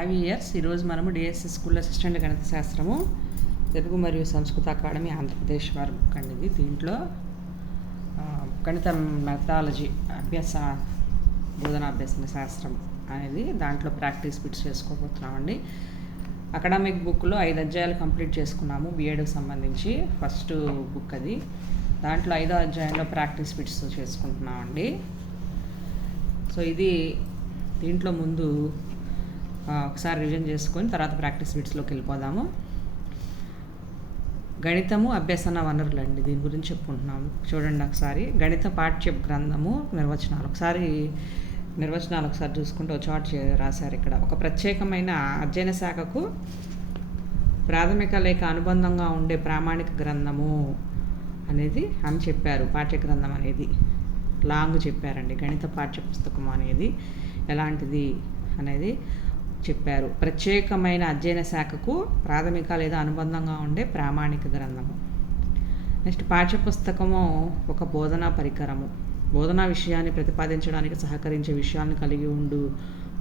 IVS ఈరోజు మనము DSC school assistant గణిత శాస్త్రము తెలుగు మరియు సంస్కృత అకాడమీ ఆంధ్రప్రదేశ్ వారి బుక్ అండి ఇది. దీంట్లో గణిత మెథడాలజీ అభ్యాస బోధనాభ్యసన శాస్త్రం అనేది దాంట్లో ప్రాక్టీస్ బిట్స్ చేసుకోబోతున్నామండి. అకాడమిక్ బుక్లో 5 అధ్యాయాలు కంప్లీట్ చేసుకున్నాము బిఎడ్కి సంబంధించి. ఫస్ట్ బుక్ అది. దాంట్లో 5వ అధ్యాయంలో ప్రాక్టీస్ బిట్స్ చేసుకుంటున్నామండి. సో ఇది దీంట్లో ముందు ఒకసారి రివిజన్ చేసుకొని తర్వాత ప్రాక్టీస్ బిట్స్లోకి వెళ్ళిపోదాము. గణితము అభ్యసన వనరులు అండి, దీని గురించి చెప్పుకుంటున్నాము. చూడండి ఒకసారి గణిత పాఠ్య గ్రంథము నిర్వచనాలు ఒకసారి చూసుకుంటే ఒక చార్ట్ రాశారు ఇక్కడ. ఒక ప్రత్యేకమైన అధ్యయన శాఖకు ప్రాథమిక లేక అనుబంధంగా ఉండే ప్రామాణిక గ్రంథము అనేది అని చెప్పారు. పాఠ్య గ్రంథం అనేది లాంగ్ చెప్పారండి. గణిత పాఠ్య పుస్తకం అనేది ఎలాంటిది అనేది చెప్పారు. ప్రత్యేకమైన అధ్యయన శాఖకు ప్రాథమిక లేదా అనుబంధంగా ఉండే ప్రామాణిక గ్రంథము. నెక్స్ట్ పాఠ్యపుస్తకము ఒక బోధనా పరికరము, బోధనా విషయాన్ని ప్రతిపాదించడానికి సహకరించే విషయాలను కలిగి ఉండు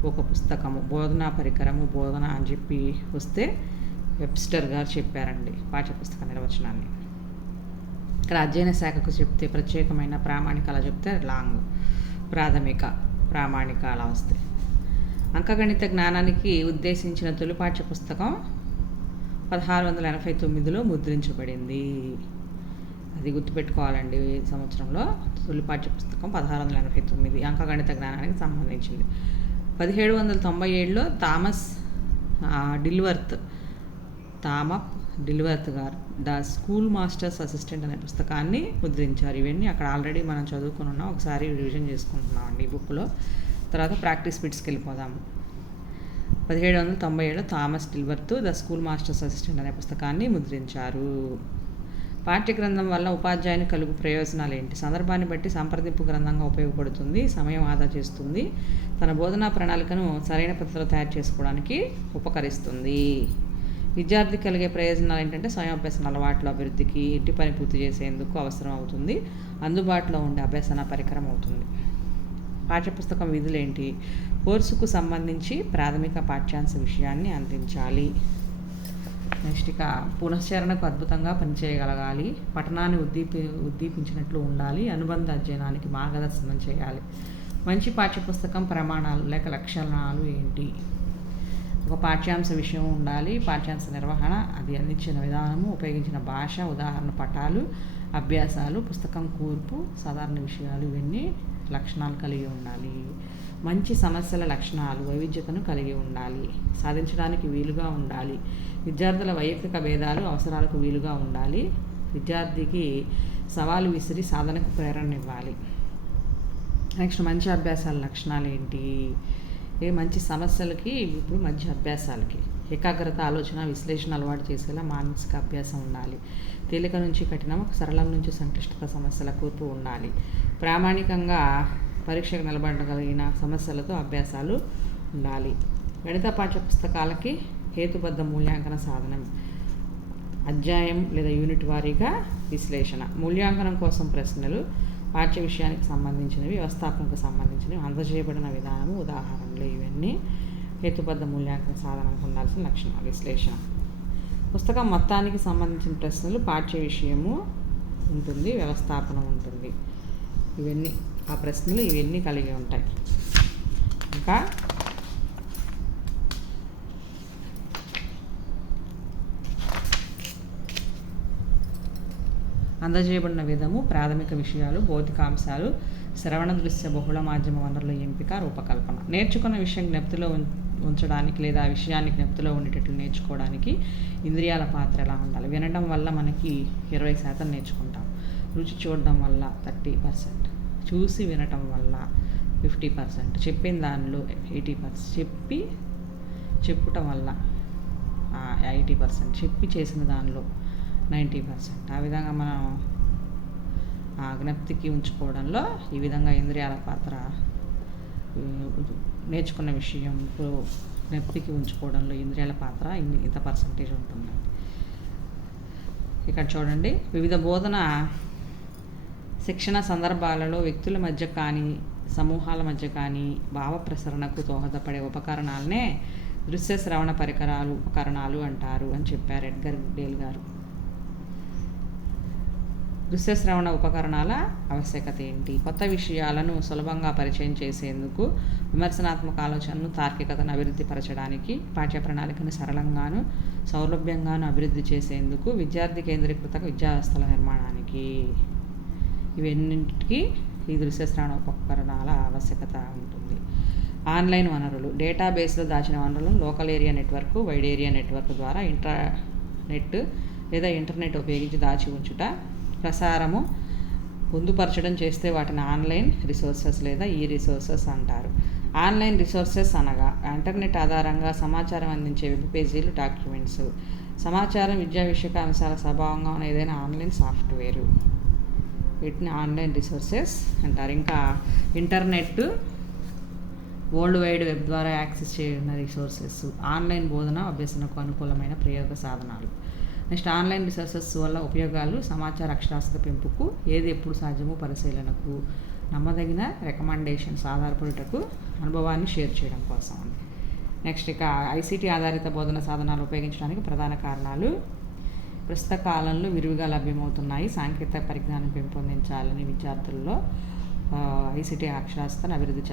ఒక పుస్తకము. బోధనా పరికరము బోధన అని చెప్పి వస్తే వెబ్స్టర్ గారు చెప్పారండి పాఠ్యపుస్తక నిర్వచనాన్ని. ఇక్కడ అధ్యయన శాఖకు చెప్తే ప్రత్యేకమైన ప్రామాణిక అలా చెప్తే లాంగ్, ప్రాథమిక ప్రామాణిక అలా వస్తాయి. అంకగణిత జ్ఞానానికి ఉద్దేశించిన తొలి పాఠ్య పుస్తకం 1689లో ముద్రించబడింది. అది గుర్తుపెట్టుకోవాలండి. ఈ సంవత్సరంలో తొలి పాఠ్య పుస్తకం 1689 అంకగణిత జ్ఞానానికి సంబంధించింది. 1797లో థామస్ డిల్వర్త్ గారు ద స్కూల్ మాస్టర్స్ అసిస్టెంట్ అనే పుస్తకాన్ని ముద్రించారు. ఇవన్నీ అక్కడ ఆల్రెడీ మనం చదువుకుని ఉన్నాం, ఒకసారి రివిజన్ చేసుకుంటున్నాం అండి ఈ బుక్లో. తర్వాత ప్రాక్టీస్ బిట్స్కి వెళ్ళిపోదాము. 1797లో Thomas Dilworth the school master's assistant అనే పుస్తకాన్ని ముద్రించారు. పాఠ్యగ్రంథం వల్ల ఉపాధ్యాయుని కలుగు ప్రయోజనాలు ఏంటి? సందర్భాన్ని బట్టి సంప్రదింపు గ్రంథంగా ఉపయోగపడుతుంది, సమయం ఆదా చేస్తుంది, తన బోధనా ప్రణాళికను సరైన పద్ధతిలో తయారు చేసుకోవడానికి ఉపకరిస్తుంది. విద్యార్థి కలిగే ప్రయోజనాలు ఏంటంటే స్వయం అభ్యసన అలవాట్ల అభివృద్ధికి, ఇంటి పని పూర్తి చేసేందుకు అవసరం అవుతుంది, అందుబాటులో ఉండే అభ్యసన పరికరం అవుతుంది. పాఠ్యపుస్తకం విధులు ఏంటి? కోర్సుకు సంబంధించి ప్రాథమిక పాఠ్యాంశ విషయాన్ని అందించాలి. నెక్స్ట్ ఇక పునశ్చరణకు అద్భుతంగా పనిచేయగలగాలి, పఠనాన్ని ఉద్దీపించినట్లు ఉండాలి, అనుబంధ అధ్యయనానికి మార్గదర్శనం చేయాలి. మంచి పాఠ్యపుస్తకం ప్రమాణాలు లేక లక్షణాలు ఏంటి? ఒక పాఠ్యాంశ విషయం ఉండాలి, పాఠ్యాంశ నిర్వహణ, అది అందించిన విధానము, ఉపయోగించిన భాష, ఉదాహరణ పటాలు, అభ్యాసాలు, పుస్తకం కూర్పు, సాధారణ విషయాలు, ఇవన్నీ లక్షణాలు కలిగి ఉండాలి. మంచి సమస్యల లక్షణాలు వైవిధ్యతను కలిగి ఉండాలి, సాధించడానికి వీలుగా ఉండాలి, విద్యార్థుల వైయక్తిక భేదాలు అవసరాలకు వీలుగా ఉండాలి, విద్యార్థికి సవాలు విసిరి సాధనకు ప్రేరణ ఇవ్వాలి. నెక్స్ట్ మంచి అభ్యాసాల లక్షణాలు ఏంటి? మంచి సమస్యలకి, ఇప్పుడు మంచి అభ్యాసాలకి ఏకాగ్రత, ఆలోచన, విశ్లేషణ అలవాటు చేసేలా మానసిక అభ్యాసం ఉండాలి, తేలిక నుంచి కఠినం, సరళం నుంచి సంక్లిష్టత సమస్యల కూర్పు ఉండాలి, ప్రామాణికంగా పరీక్షకు నిలబడగలిగిన సమస్యలతో అభ్యాసాలు ఉండాలి. గణిత పాఠ్య పుస్తకాలకి హేతుబద్ధ మూల్యాంకన సాధనం, అధ్యాయం లేదా యూనిట్ వారీగా విశ్లేషణ, మూల్యాంకనం కోసం ప్రశ్నలు, పాఠ్య విషయానికి సంబంధించినవి, వ్యవస్థాపనకు సంబంధించినవి, అందజేయబడిన విధానము, ఉదాహరణలు, ఇవన్నీ హేతుబద్ధ మూల్యాంకన సాధనకు ఉండాల్సిన లక్షణాలు. విశ్లేషణ పుస్తకం మొత్తానికి సంబంధించిన ప్రశ్నలు, పాఠ్య విషయము ఉంటుంది, వ్యవస్థాపన ఉంటుంది, ఇవన్నీ ఆ ప్రశ్నలు ఇవన్నీ కలిగి ఉంటాయి. ఇంకా అందజేయబడిన విధము, ప్రాథమిక విషయాలు, భౌతికాంశాలు, శ్రవణ దృశ్య బహుళ మాధ్యమ వనరుల ఎంపిక, రూపకల్పన. నేర్చుకున్న విషయం జ్ఞప్తిలో ఉంచడానికి లేదా ఆ విషయాన్ని జ్ఞప్తిలో ఉండేటట్లు నేర్చుకోవడానికి ఇంద్రియాల పాత్ర ఎలా ఉండాలి? వినడం వల్ల మనకి 20% నేర్చుకుంటాం, రుచి చూడడం వల్ల 30%, చూసి వినటం వల్ల 50%, చెప్పిన దానిలో 80%, చెప్పుటం వల్ల 80%, చెప్పి చేసిన దానిలో 90%. ఆ విధంగా మనం జ్ఞప్తికి ఉంచుకోవడంలో ఈ విధంగా ఇంద్రియాల పాత్ర, నేర్చుకున్న విషయం జ్ఞప్తికి ఉంచుకోవడంలో ఇంద్రియాల పాత్ర ఇంత పర్సంటేజ్ ఉంటుంది. ఇక్కడ చూడండి, వివిధ బోధన శిక్షణ సందర్భాలలో వ్యక్తుల మధ్య కానీ సమూహాల మధ్య కానీ భావ ప్రసరణకు దోహదపడే ఉపకరణాలనే దృశ్య శ్రవణ పరికరాలు ఉపకరణాలు అంటారు అని చెప్పారు ఎడ్గర్ డేల్ గారు. దృశ్య శ్రవణ ఉపకరణాల ఆవశ్యకత ఏంటి? కొత్త విషయాలను సులభంగా పరిచయం చేసేందుకు, విమర్శనాత్మక ఆలోచనను, తార్కికతను అభివృద్ధి పరచడానికి, పాఠ్య ప్రణాళికను సరళంగాను సౌలభ్యంగాను అభివృద్ధి చేసేందుకు, విద్యార్థి కేంద్రీకృత విద్యా వ్యవస్థల నిర్మాణానికి, ఇవన్నింటికి ఈ దృశ్య శ్రవణ ఉపకరణాల ఆవశ్యకత ఉంటుంది. ఆన్లైన్ వనరులు, డేటాబేస్లో దాచిన వనరులను local area network, wide area network ద్వారా ఇంటర్నెట్ లేదా ఇంటర్నెట్ ఉపయోగించి దాచి ఉంచుట, ప్రసారము, పొందుపరచడం చేస్తే వాటిని ఆన్లైన్ రిసోర్సెస్ లేదా ఈ రిసోర్సెస్ అంటారు. ఆన్లైన్ రిసోర్సెస్ అనగా ఇంటర్నెట్ ఆధారంగా సమాచారం అందించే వెబ్ పేజీలు, డాక్యుమెంట్స్. సమాచారం, విద్యా విషయక అంశాల స్వభావంగా ఉన్న ఏదైనా ఆన్లైన్ సాఫ్ట్వేరు, వీటిని ఆన్లైన్ రిసోర్సెస్ అంటారు. ఇంకా ఇంటర్నెట్, వరల్డ్ వైడ్ వెబ్ ద్వారా యాక్సెస్ చేయన్న రిసోర్సెస్, ఆన్లైన్ బోధన అభ్యసనకు అనుకూలమైన ప్రయోగ సాధనాలు. నెక్స్ట్ ఆన్లైన్ రిసోర్సెస్ వల్ల ఉపయోగాలు: సమాచార అక్షరాస్యత పెంపుకు, ఏది ఎప్పుడు సాధ్యమో పరిశీలనకు, నమ్మదగిన రికమెండేషన్స్ ఆధారపడుటకు, అనుభవాన్ని షేర్ చేయడం కోసం. నెక్స్ట్ ఇక ఐసీటీ ఆధారిత బోధన సాధనాలు ఉపయోగించడానికి ప్రధాన కారణాలు: ప్రస్తుత కాలంలో విరివిగా లభ్యమవుతున్నాయి. సాంకేతిక పరిజ్ఞానం పెంపొందించాలని విద్యార్థుల్లో ఐసీటీ అక్షరాస్యతను అభివృద్ధి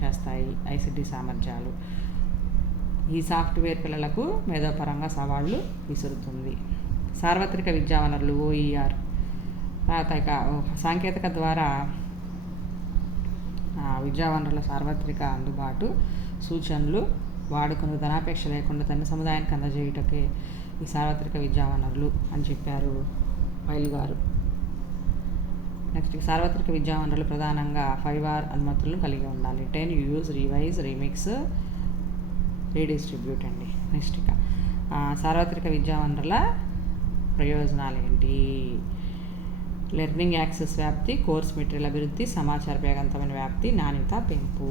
చేస్తాయి. ఐసీటీ సామర్థ్యాలు. ఈ సాఫ్ట్వేర్ పిల్లలకు మేధోపరంగా సవాళ్లు విసురుతుంది. సార్వత్రిక విద్యా వనరులు OER. తర్వాత ఇక సాంకేతిక ద్వారా విద్యా వనరుల సార్వత్రిక అందుబాటు, సూచనలు, వాడుకను ధనాపేక్ష లేకుండా తన సముదాయానికి అందజేయుటకే ఈ సార్వత్రిక విద్యా వనరులు అని చెప్పారు వైల్ గారు. నెక్స్ట్ సార్వత్రిక విద్యా వనరులు ప్రధానంగా 5R అనుమతులను కలిగి ఉండాలి. 10 యూజ్, రివైజ్, రీమిక్స్, రీడిస్ట్రిబ్యూట్ అండి. నెక్స్ట్ ఇక సార్వత్రిక విద్యా వనరుల ప్రయోజనాలు ఏంటి? లెర్నింగ్ యాక్సెస్ వ్యాప్తి, కోర్స్ మెటీరియల్ అభివృద్ధి, సమాచార వేగవంతమైన వ్యాప్తి, నాణ్యత పెంపు.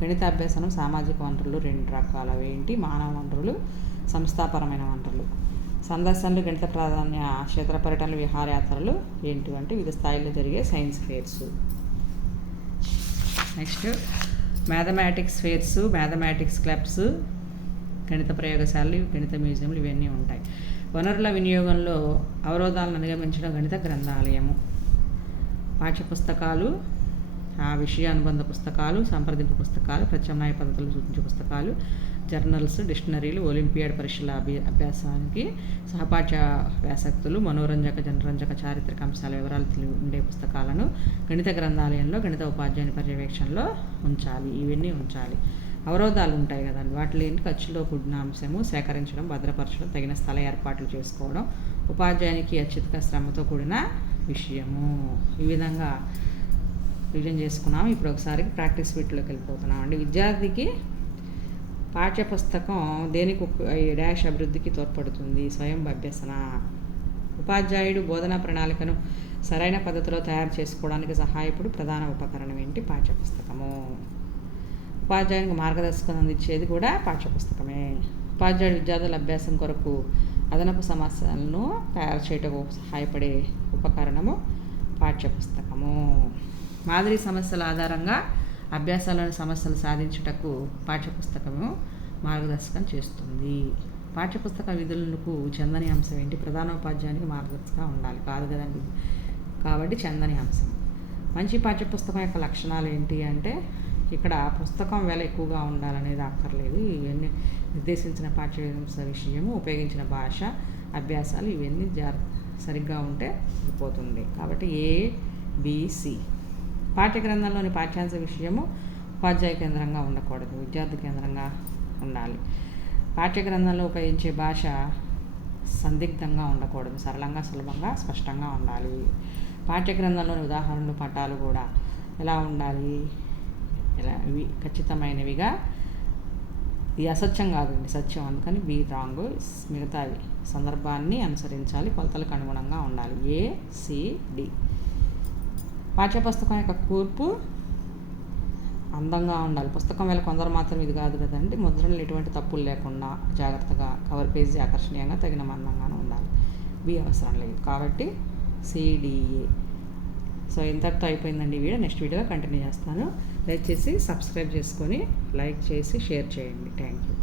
గణిత అభ్యాసనం, సామాజిక వనరులు 2 రకాలు. అవి ఏంటి? మానవ వనరులు, సంస్థాపరమైన వనరులు. సందర్శనలు, గణిత ప్రాధాన్య క్షేత్ర పర్యటనలు, విహారయాత్రలు ఏంటివంటే వివిధ స్థాయిలో జరిగే science fares. Next mathematics fares, mathematics clubs, గణిత ప్రయోగశాలలు, గణిత మ్యూజియంలు ఇవన్నీ ఉంటాయి. వనరుల వినియోగంలో అవరోధాలను అధిగమించడం గణిత గ్రంథాలయము. పాఠ్యపుస్తకాలు, విషయ అనుబంధ పుస్తకాలు, సంప్రదింపు పుస్తకాలు, ప్రత్యామ్నాయ పద్ధతులు సూచించే పుస్తకాలు, జర్నల్స్, డిక్షనరీలు, ఒలింపియాడ్ పరీక్షల అభ్యాసానికి సహపాఠ్య వ్యాసక్తులు, మనోరంజక, జనరంజక, చారిత్రక అంశాల వివరాలు ఉండే పుస్తకాలను గణిత గ్రంథాలయంలో గణిత ఉపాధ్యాయుని పర్యవేక్షణలో ఉంచాలి. ఇవన్నీ ఉంచాలి. అవరోధాలు ఉంటాయి కదండి, వాటిలో ఏంటి? ఖర్చులో కూడిన అంశము, సేకరించడం, భద్రపరచడం, తగిన స్థల ఏర్పాట్లు చేసుకోవడం, ఉపాధ్యాయునికి అత్యధిక శ్రమతో కూడిన విషయము. ఈ విధంగా రివిజన్ చేసుకున్నాం. ఇప్పుడు ఒకసారి ప్రాక్టీస్ బిట్లోకి వెళ్ళిపోతున్నాం అండి. విద్యార్థికి పాఠ్యపుస్తకం దేనికి డాష్ అభివృద్ధికి తోడ్పడుతుంది? స్వయం అభ్యసన. ఉపాధ్యాయుడు బోధనా ప్రణాళికను సరైన పద్ధతిలో తయారు చేసుకోవడానికి సహాయపడు ప్రధాన ఉపకరణం ఏంటి? పాఠ్యపుస్తకము. ఉపాధ్యాయునికి మార్గదర్శకం అందించేది కూడా పాఠ్యపుస్తకమే. ఉపాధ్యాయుడు విద్యార్థుల అభ్యాసం కొరకు అదనపు సమస్యలను తయారు చేయటకు సహాయపడే ఉపకరణము పాఠ్యపుస్తకము. మాదిరి సమస్యల ఆధారంగా అభ్యాసాలను సమస్యలు సాధించుటకు పాఠ్యపుస్తకము మార్గదర్శకం చేస్తుంది. పాఠ్యపుస్తక విధులకు చెందని అంశం ఏంటి? ప్రధానోపాధ్యాయునికి మార్గదర్శకంగా ఉండాలి కాదు కదండి, కాబట్టి చెందని అంశం. మంచి పాఠ్యపుస్తకం యొక్క లక్షణాలు ఏంటి అంటే, ఇక్కడ పుస్తకం వెల ఎక్కువగా ఉండాలనేది అక్కర్లేదు. ఇవన్నీ నిర్దేశించిన పాఠ్యాంశ విషయము, ఉపయోగించిన భాష, అభ్యాసాలు ఇవన్నీ సరిగ్గా ఉంటే సరిపోతుంది. కాబట్టి ABC. పాఠ్యగ్రంథంలోని పాఠ్యాంశ విషయము ఉపాధ్యాయ కేంద్రంగా ఉండకూడదు, విద్యార్థి కేంద్రంగా ఉండాలి. పాఠ్యగ్రంథంలో ఉపయోగించే భాష సందిగ్ధంగా ఉండకూడదు, సరళంగా, సులభంగా, స్పష్టంగా ఉండాలి. పాఠ్యగ్రంథంలోని ఉదాహరణలు, పటాలు కూడా ఎలా ఉండాలి? ఇవి ఖచ్చితమైనవిగా, ఇది అసత్యం కాదండి, సత్యం. అందుకని బి రాంగ్. మిగతావి సందర్భాన్ని అనుసరించాలి, కొలతలకు అనుగుణంగా ఉండాలి. ACD. పాఠ్యపుస్తకం యొక్క కూర్పు అందంగా ఉండాలి. పుస్తకం వేళ కొందరు మాత్రం ఇది కాదు కదండి, ముద్రణలు ఎటువంటి తప్పులు లేకుండా జాగ్రత్తగా, కవర్ పేజీ ఆకర్షణీయంగా, తగిన మందంగానే ఉండాలి. B అవసరం లేదు, కాబట్టి CDA. సో ఇంతటితో అయిపోయిందండి వీడియో. నెక్స్ట్ వీడియోలో కంటిన్యూ చేస్తాను. దయచేసి సబ్స్క్రైబ్ చేసుకొని లైక్ చేసి షేర్ చేయండి. Thank you.